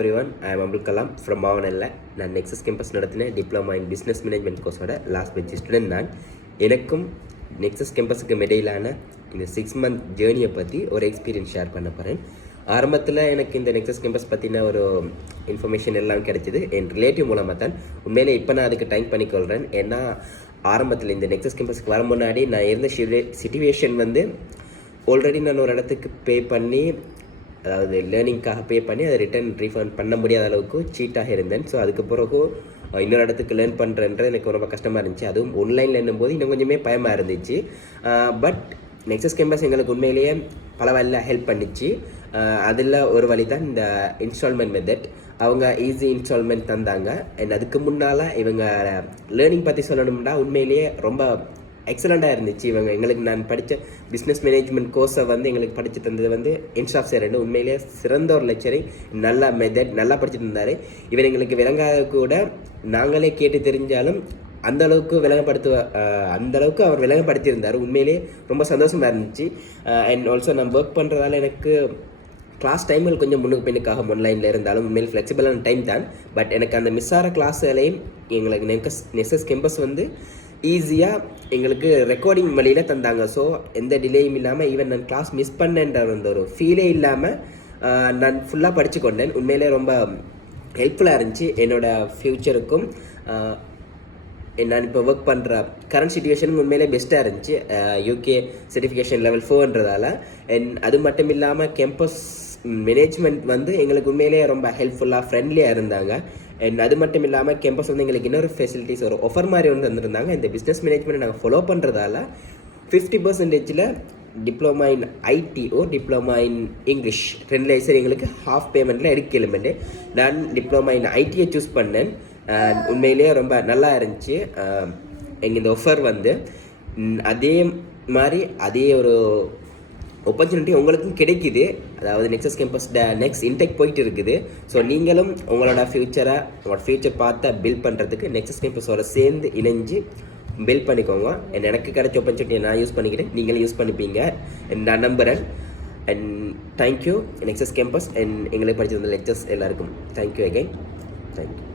everyone, I am Abdul Kalam from Mavanella. நான் Nexus campus நடத்தின diploma in business management கோர்ஸோட last bench student நான். எனக்கும் nexus கேம்பஸுக்கு இடையிலான இந்த 6 month ஜேர்னியை பற்றி ஒரு எக்ஸ்பீரியன்ஸ் ஷேர் பண்ண போகிறேன். ஆரம்பத்தில் எனக்கு இந்த நெக்ஸஸ் கேம்பஸ் பற்றின ஒரு இன்ஃபர்மேஷன் எல்லாம் கிடைச்சிது என் ரிலேட்டிவ் மூலமாக தான். உண்மையிலே இப்போ நான் அதுக்கு டைம் பண்ணிக்கொள்கிறேன். ஏன்னா ஆரம்பத்தில் இந்த நெக்ஸஸ் கேம்பஸுக்கு வர முன்னாடி நான் இருந்த சிச்சுவேஷன் வந்து ஆல்ரெடி நான் ஒரு இடத்துக்கு பே பண்ணி, அதாவது லேர்னிங்காக பே பண்ணி அதை ரிட்டர்ன் ரீஃபண்ட் பண்ண முடியாத அளவுக்கு சீட்டாக இருந்தேன். ஸோ அதுக்கு பிறகு இன்னொரு இடத்துக்கு லேர்ன் பண்ணுறன்றது எனக்கு ரொம்ப கஷ்டமாக இருந்துச்சு. அதுவும் ஆன்லைனில் என்னும்போது இன்னும் கொஞ்சமே பயமாக இருந்துச்சு. பட் நெக்ஸஸ் கேம்பஸ் எங்களுக்கு உண்மையிலேயே பல வழியில் ஹெல்ப் பண்ணிச்சு. அதில் ஒரு வழி தான் இந்த இன்ஸ்டால்மெண்ட் மெத்தட். அவங்க ஈஸி இன்ஸ்டால்மெண்ட் தந்தாங்க. அண்ட் அதுக்கு முன்னால் இவங்க லேர்னிங் பற்றி சொல்லணும்னா உண்மையிலேயே ரொம்ப எக்ஸலண்ட்டாக இருந்துச்சு. எங்களுக்கு நான் படித்த பிஸ்னஸ் மேனேஜ்மெண்ட் கோர்ஸை வந்து எங்களுக்கு படித்து தந்தது வந்து இன்ஸ்டாஃப் சார். உண்மையிலேயே சிறந்த ஒரு லெக்சரிங், நல்ல மெத்தட், நல்லா படிச்சுட்டு இருந்தார். இவர் எங்களுக்கு விளங்காத கூட நாங்களே கேட்டு தெரிஞ்சாலும் அந்தளவுக்கு அந்தளவுக்கு அவர் விளங்கப்படுத்தியிருந்தார். உண்மையிலேயே ரொம்ப சந்தோஷமாக இருந்துச்சு. அண்ட் ஆல்சோ நான் ஒர்க் பண்ணுறதால எனக்கு கிளாஸ் டைமில் கொஞ்சம் முன்னுக்கு பின்னுக்காக ஆன்லைனில் இருந்தாலும் உண்மையில் ஃப்ளெக்சிபிளான டைம் தான். பட் எனக்கு அந்த மிஸ் ஆகிற கிளாஸ்களையும் எங்களுக்கு நெக்ஸஸ் கேம்பஸ் வந்து ஈஸியாக எங்களுக்கு ரெக்கார்டிங் வழியில் தந்தாங்க. ஸோ எந்த டிலேயும் இல்லாமல், ஈவன் நான் கிளாஸ் மிஸ் பண்ணேன்ற அந்த ஒரு ஃபீலே இல்லாமல் நான் ஃபுல்லாக படித்து கொண்டேன். உண்மையிலே ரொம்ப ஹெல்ப்ஃபுல்லாக இருந்துச்சு என்னோடய ஃப்யூச்சருக்கும். நான் இப்போ ஒர்க் பண்ணுற கரண்ட் சிச்சுவேஷனுக்கு உண்மையிலே பெஸ்ட்டாக இருந்துச்சு. யூகே சர்டிஃபிகேஷன் லெவல் 4ன்றதால. அண்ட் அது மட்டும் இல்லாமல் கேம்பஸ் மேனேஜ்மெண்ட் வந்து எங்களுக்கு உண்மையிலே ரொம்ப ஹெல்ப்ஃபுல்லாக ஃப்ரெண்ட்லியாக இருந்தாங்க. அண்ட் அது மட்டும் இல்லாமல் கேம்பஸ் வந்து எங்களுக்கு இன்னொரு ஃபெசிலிட்டிஸ், ஒரு ஆஃபர் மாதிரி ஒன்று தந்துருந்தாங்க. இந்த பிஸ்னஸ் மேனேஜ்மெண்ட் நாங்கள் ஃபாலோ பண்ணுறதால 50% diploma in IT or diploma in English ரெண்டு சரி எங்களுக்கு ஹாஃப் பேமெண்ட்டில் எடுக்கலுமெண்டு. நான் டிப்ளமா இன் ஐடியை சூஸ் பண்ணேன். உண்மையிலேயே ரொம்ப நல்லா இருந்துச்சு. எங்கள் இந்த ஆஃபர் வந்து அதே மாதிரி அதே ஒரு ஆப்பர்ச்சுனிட்டி உங்களுக்கும் கிடைக்குது. அதாவது நெக்ஸஸ் கேம்பஸ் நெக்ஸ்ட் இன்டெக் போயிட்டு இருக்குது. ஸோ நீங்களும் உங்களோட ஃப்யூச்சர் பார்த்து பில்ட் பண்ணுறதுக்கு நெக்ஸஸ் கேம்பஸோட சேர்ந்து இணைஞ்சு பில்ட் பண்ணிக்கோங்க. எனக்கு கிடைச்ச ஆப்பர்ச்சுனிட்டியை நான் யூஸ் பண்ணிக்கிறேன், நீங்களும் யூஸ் பண்ணிப்பீங்க நான் நம்புகிறேன். And thank you nexus campus and எங்களுக்கு படிச்சிருந்த லெக்சர்ஸ் எல்லாருக்கும் தேங்க்யூ அகைன். தேங்க்யூ.